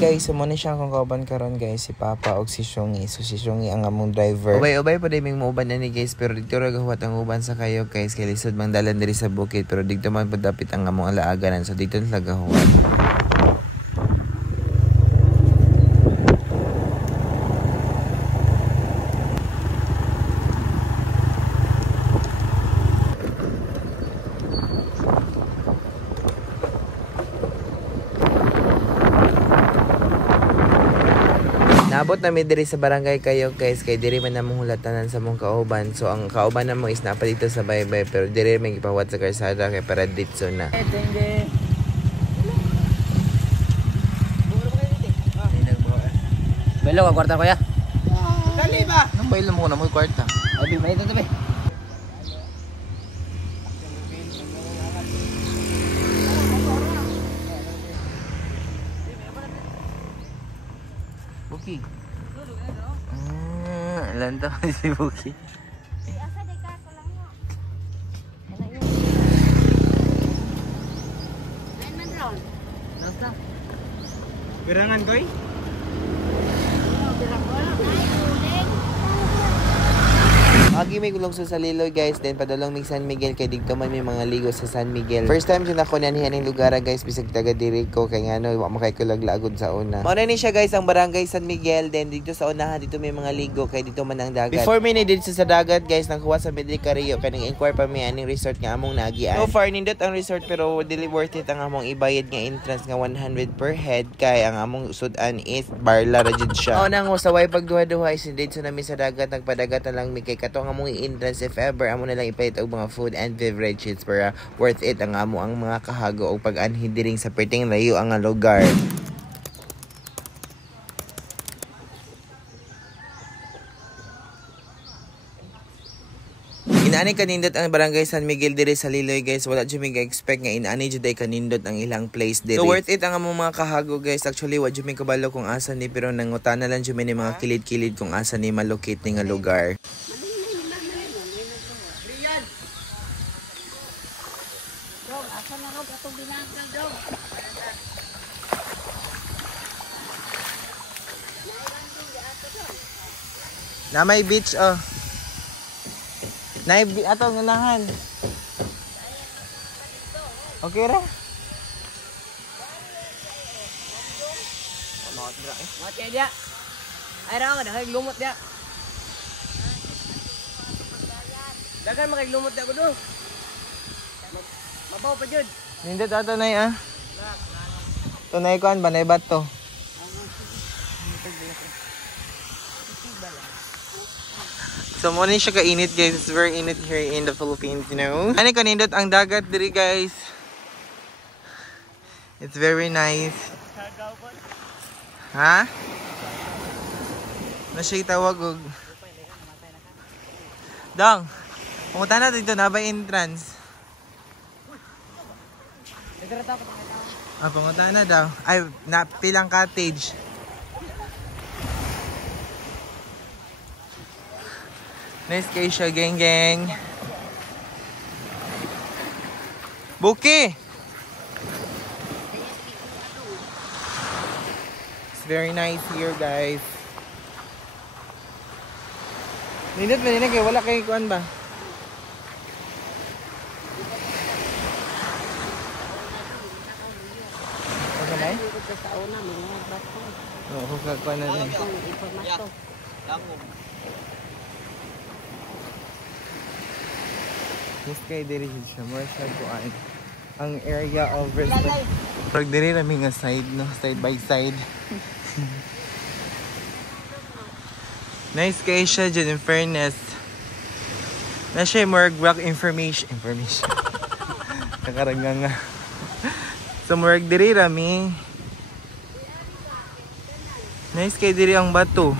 guys, muna siya akong kauban karon guys, si Papa og si Shongi. So si Shongi ang among driver. Ubay pa din ming uban na ni guys, pero dito ra gahuwat ang uban sa kayo guys, kay lisod mang dalan diri sa bukid, pero dito man padapit ang among alaaganan. So dito na gahuwat. Naabot namin diri sa barangay kayo guys, kay diri man namong hulatanan sa mong kauban. So ang kauban namo is napa dito sa baybay, pero diri may gipawat sa karsada kay para ditso na. Belo ka kwarta ko ya. Dali ba? Nang bailo mo na mo kwarta. Abi may ito tabi. Buki. Lanta si Buki. Asa de ka ko lang mo. Lain man ron. Nasta. Birangan koy? Agi may gulong sa Liloy guys, then padulong mig San Miguel, kay dito man may mga ligo sa San Miguel. First time siya nakunan hiyan ng lugar guys, bisag taga diri ko kay ngano wa makay kulag lagod sa una. Mao na ni siya guys ang barangay San Miguel, then dito sa unahan dito may mga ligo kay dito man ang dagat. Before me ni dito sa dagat guys, nangkuha sa Medri Carrillo kaning inquire pa mi aning resort nga among naagian. So far nindot ang resort, pero dili worth it ang among ibayad nga entrance nga 100 per head, kay ang among sudan is barla ra jud siya. Mao nang usaway pagduha-duha is dito na mi sa dagat, nagpadagat na lang mi kay katong among i-entrance, if ever amo na lang ipalit og mga food and beverages para worth it ang amo ang mga kahago o pag-anhi diring sa perting layo ang lugar. Inaani kanindot ang barangay San Miguel diri sa Liloy guys, wala jud mi expect nga inaani jud ay kanindot ang ilang place diri. So worth it ang among mga kahago guys. Actually wa jud mi kabalo kung asa ni, pero nangutana lang jud mi ni mga kilid-kilid kung asa ni malocate ni nga lugar. Na may beach oh. Na atong unahan. Okay ra. Mati dia. Ay ra ka daghay lumot dia. Dagan makiglumot dia kudu. Mabaw pa jud. Nindot ato nay ah. Tunay kuan ba nay bato? So mo ni siya kainit guys. It's very init here in the Philippines, you know. Ani kanindot ang dagat diri guys. It's very nice. Ha? Na siya tawag og Dong. Pumunta na dito na ba entrance? Pumunta na daw. Ay, pilang cottage. Nice kay siya, geng. Buki! It's very nice here, guys. Nindot man kay wala kay kuan ba? Okay na? Oo, kuan na rin. Yes, kay diri siya more siya kuan ang area of resort. Pag diri rami nga side no, side by side. Nice kay siya dyan, in fairness. Na siya more rock information. Nakaranga nga. So more diri rami. Nice kay diri ang bato.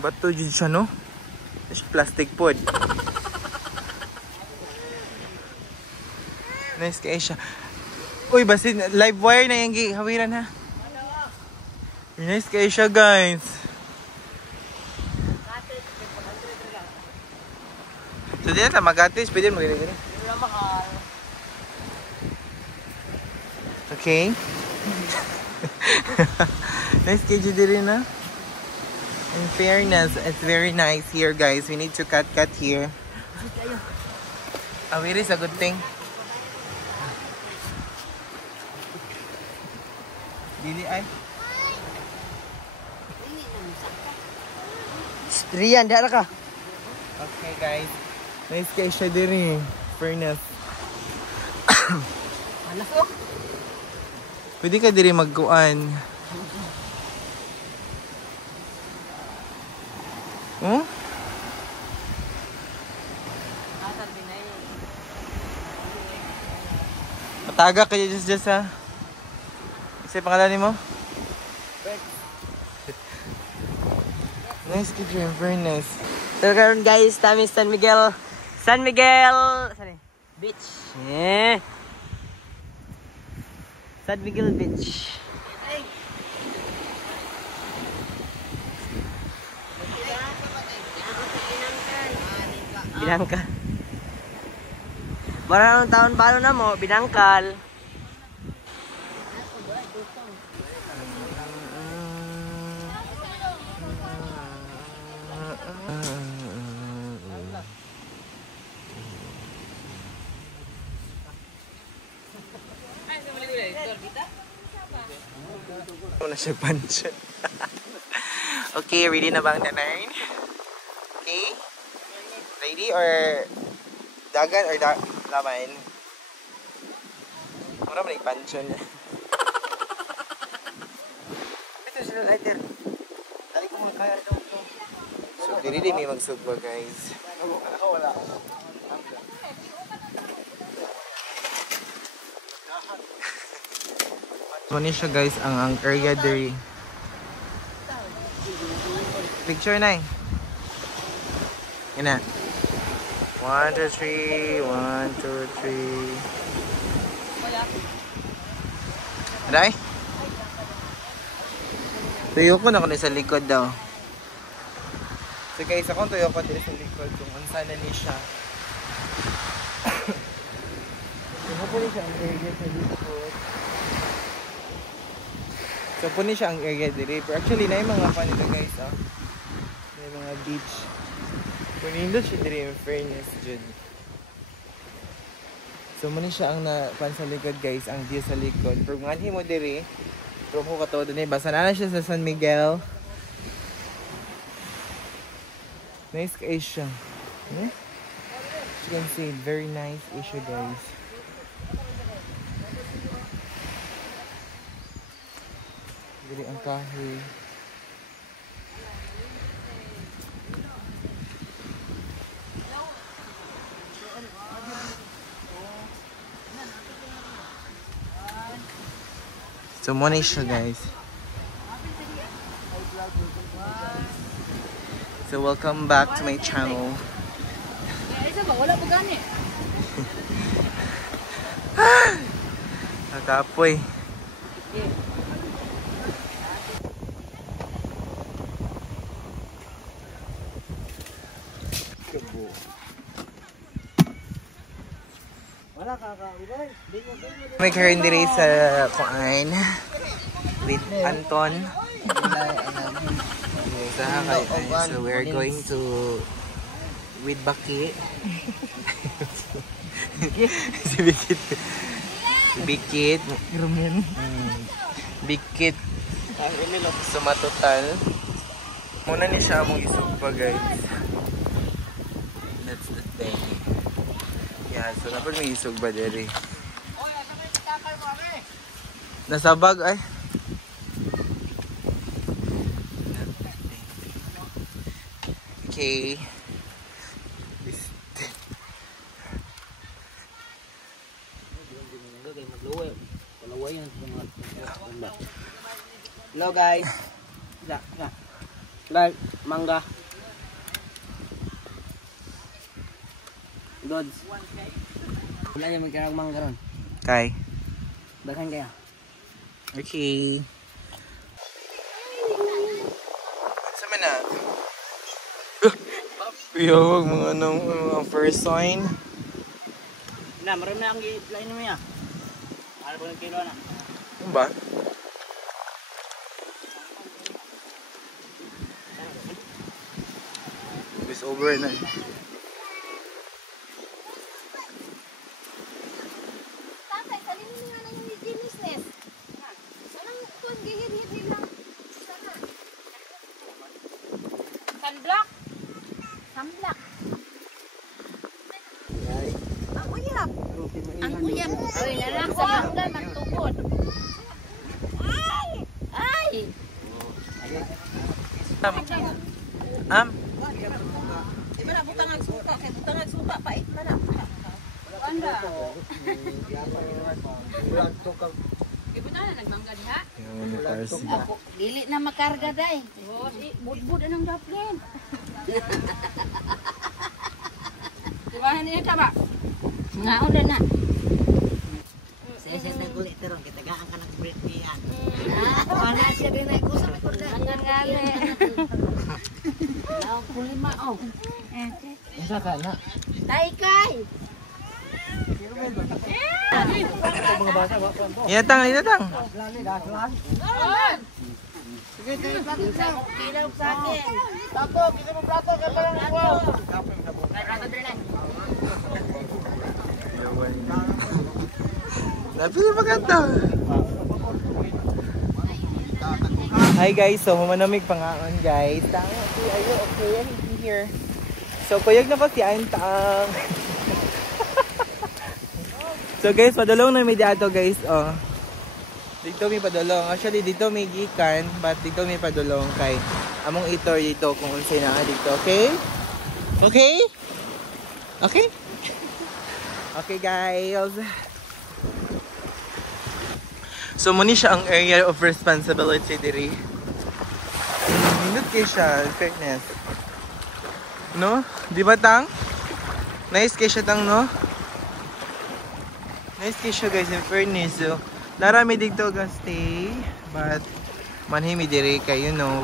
Bato dyan siya no. Plastic pod. Nice kay siya. Uy, basin live wire na yung hawiran ha. Nice kay siya guys. So di na magatis, pwede mo gini-gini. Okay. Nice KG din na. In fairness, it's very nice here, guys. We need to cut here. It is a good thing. Dili ay. Rian, dara ka. Okay, guys. Nice kay siya din eh. Fairness. Alas oh. Pwede ka diri magkuan. Hmm? Mataga kayo just ha. Isa pangalan mo? Nice kid yung fairness. So karon guys, kami San Miguel. San Miguel. Sorry. Beach. Yeah. San Miguel Beach. Binangkal. Barang tahun baru na mo, binangkal. Ano na siya pansyon. Okay, ready na bang nanay? Okay? Ready or dagan or laman? Mura ba pansyon? Ito sila lighter. Dali ko mga kaya ito. So, dili din may magsugba, guys. Wala. Muna siya guys ang area diri. Picture na eh. Yan na. 1, 2, 3. 1, 2, 3. Aday? Tuyo ko na ko sa likod daw. So guys, akong tuyo ko dito sa likod kung ansa na ni siya. Hopefully siya ang area sa likod. So, puni siya ang area diri. Pero actually, na yung mga pan nito guys, oh. Na yung mga beach. Punindot siya diri, in fairness, dyan. So, muni siya ang pan sa likod guys, ang view sa likod. Pero nganhi mo diri, pero ko kato doon eh. Basta na siya sa San Miguel. Nice ka siya. Hmm? As you can see, very nice issue guys. Dili ang kahoy. So muna siya guys. So welcome back to my channel. Wala po gani. Nakapoy. May karon diri sa kuan with Anton. So we're going to with Baki. Si Bikit. Bikit. Bikit. So matotal. Muna ni siya among isugba guys. That's the thing. Yeah, so napod may isugba diri. Nasabag ay. Okay. Hello guys. Like mangga. Gods. Wala niya magkarag mangga ron. Kay. Daghan kaya. Okay. Sama na. Yo, mga first sign. Na, marami ang line mo ya. Ano ba ng kilo na? Ano ba? October na. Tatay, salinin mo nga ng business. Sanang kung gihid-hid lang. Sana. Sunblock. Sunblock. Ang uyap. Ang uyap. Ay, nalang sa langgan, magtukod. Ay! Ay! Di ba na butang ang suka? Kaya butang ang suka, pait man na. Anda. Ibutan na nagmangga diha. Ako, dili na makarga day. Oh, bud-bud anong daplin. Di ba niya ka ba? Ngaon na. Saya nagulit terong kita gaan ka ng break niya. Wala siya din ay kusang korda. Anggan ngale. Law kulima oh. Isa ka na. Taykay. Inatang. Kilaw sa akin. Tato, kita mo plato ka pa lang wow. Napili maganda. Hi guys, so humanamig pangaon guys. Tang, okay, are you okay? I'm here. So kuyog na pa si Antang. So guys, padulong na may diato guys. Oh. Dito may padulong. Actually dito may gikan, but dito may padulong kay among itor dito kung unsay na dito, okay? Okay? Okay? Okay guys. So muni siya ang area of responsibility diri. Minut kay siya, in fairness. No? Di ba tang? Nice kay siya tang, no? Nice kay siya guys, in fairness. So, narami dito ga stay, but manhimi diri kay, you know,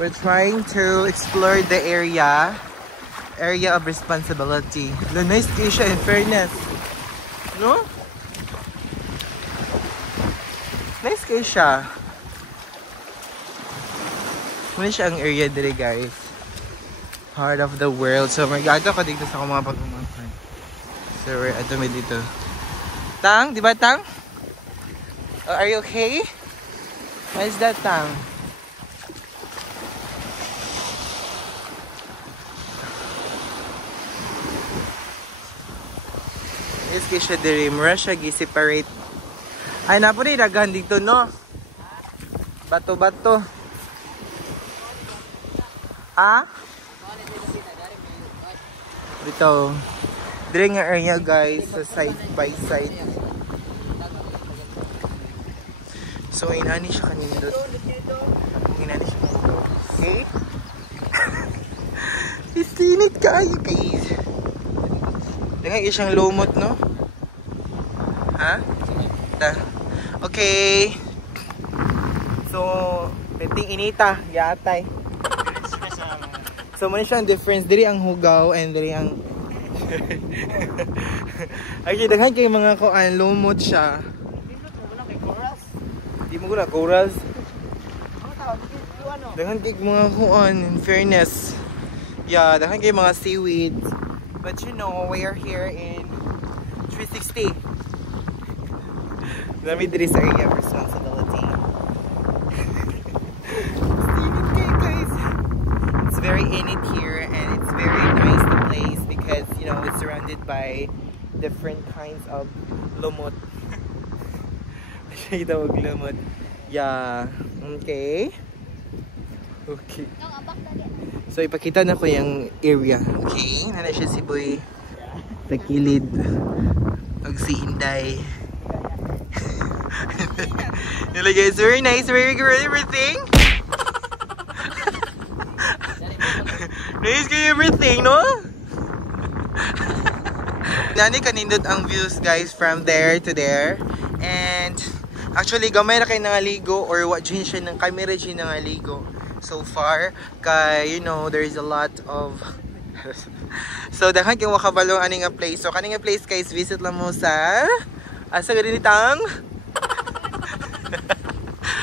we're trying to explore the area of responsibility. The nice kay siya, in fairness. No? Nice kay siya. Muna siya ang area diri guys. Heart of the world. So magato ko dito sa mga pag-umakan. So we're ato dito. Tang, di ba Tang? Oh, are you okay? Why is that Tang? Yes kay siya diri. Mura siya gi-separate. Ay, napo rin, daghan dito, no? Bato-bato. Ah? Dito. Dire nga area, guys, sa side by side. So, inani siya kanindot. Inani siya kanindot. Okay? Itinit kayo, guys. Daghan siyang lumot, no? Ha? Okay. So, penting inita, yatay. So, muna siya ang difference. Diri ang hugaw and diri ang... Actually, daghan kayo mga kuan, lumot siya. Di mo gula, corals. Daghan kayo mga kuan, in fairness. Yeah, daghan kayo mga seaweed. But you know, we are here in 360. Dami diri sa area of responsibility. Guys, it's very init here and it's very nice the place because you know it's surrounded by different kinds of lumot. Siya tawag lumot. Yeah. Okay. Okay. So ipakita na ko yung area. Okay. Nana siya si Boy. Sa kilid. Pag si Inday. Hello guys, very nice, very good everything. Nice kayo everything, no? Nani kanindot ang views guys from there to there. And actually gamay na kayo nangaligo or what dyan siya ng camera dyan nangaligo so far. Kay you know, there is a lot of so daghan kayo wakabalong aning a place. So kaning a place guys, visit lang mo sa asa ganitang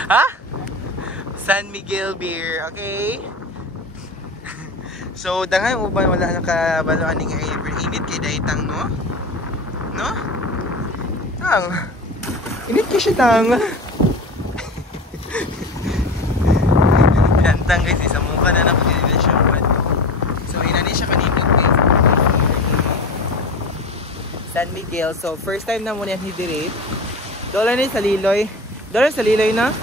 ha? San Miguel Beer, okay? So, daghan mo ba wala nakabaloan nga ever init kay daitang, no? No? Tang. Init ka siya, tang. Tang guys, isa mukha na naman siya. So, inani siya kanina guys. San Miguel. So, first time na muna yan hidiri. Dola ni sa Liloy. Dola sa Liloy na?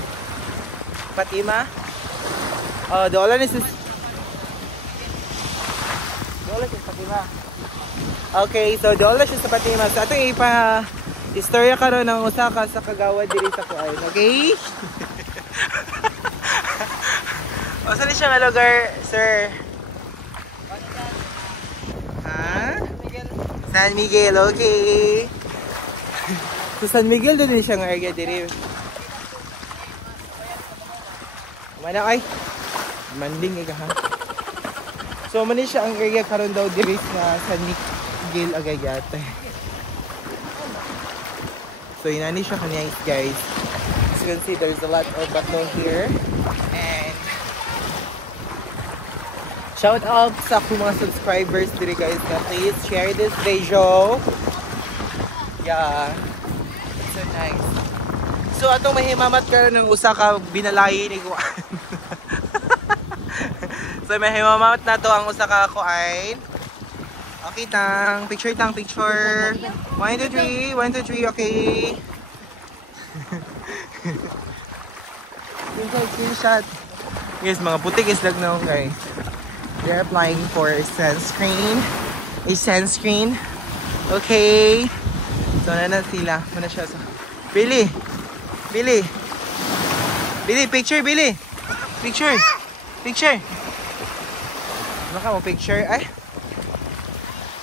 Fatima? Oh, dola ni sa... Dola siya sa Fatima. Okay, so dola siya sa Fatima. So, ito istorya karon ng Osaka sa kagawad diri sa kuay. Okay? O, saan siya nga lugar, sir? Ha? San Miguel, okay. So, San Miguel doon din siya nga area diri. Mana ay? Manding ika ha? So, manin siya ang area karon daw diri sa San Miguel Agayate. So, inani siya kanya guys. As you can see, there's a lot of bato here. And shout out sa akong mga subscribers diri guys na please share this video. Yeah. It's so nice. So atong mahimamat karon ng usa ka binalayi ni Kuan. So mahimamat na to ang usa ka kuan. Okay tang, picture tang, picture. 1 2 3, 1 2 3, okay. Screenshot. Guys, mga putik is lag na guys. They're applying for sunscreen. A sunscreen. Okay. So, na sila. Muna siya. So, Billy! Billy! Billy, picture, Billy! Picture! Picture! Baka mo picture? Ay!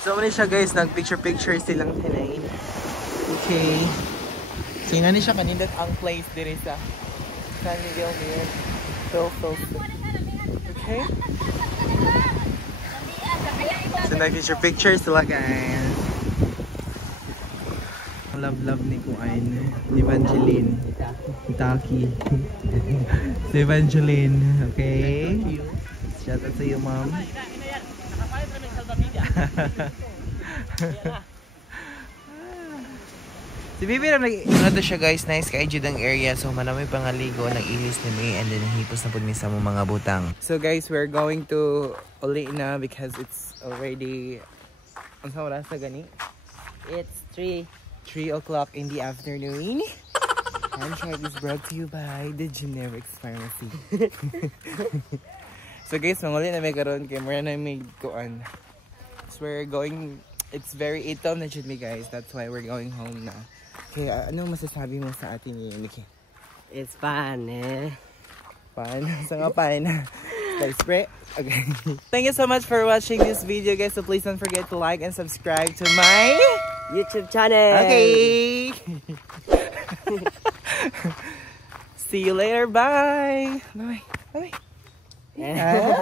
So, muna siya guys. Nag-picture silang tinayin. Okay. So, yun na siya kanina ang place diri sa San Miguel here. So. Okay. So, nag-picture sila guys. Love ni Kuan. Evangeline. Taki. Si Evangeline. Okay. Shout out sa iyo, ma'am. Si Bibi na nag-ano siya guys, nice ka-edge ang area. So manami pangaligo, nag-ilis ni me and then hipos na po mi sa mga butang. So guys, we're going to uli na because it's already, ang sa oras na gani? It's 3 o'clock in the afternoon. Handshake is brought to you by the Generics Pharmacy. So guys, manguli na may karon kay mura na may kuan. So we're going, it's very itom na jud me guys. That's why we're going home na. Okay, anong masasabi mo sa ating ngayon, Nikki? It's fun, eh? Fun? Sa nga fun? Like spray? Okay. Thank you so much for watching this video, guys. So please don't forget to like and subscribe to my YouTube channel. Okay. See you later. Bye. Bye. Bye. Yeah.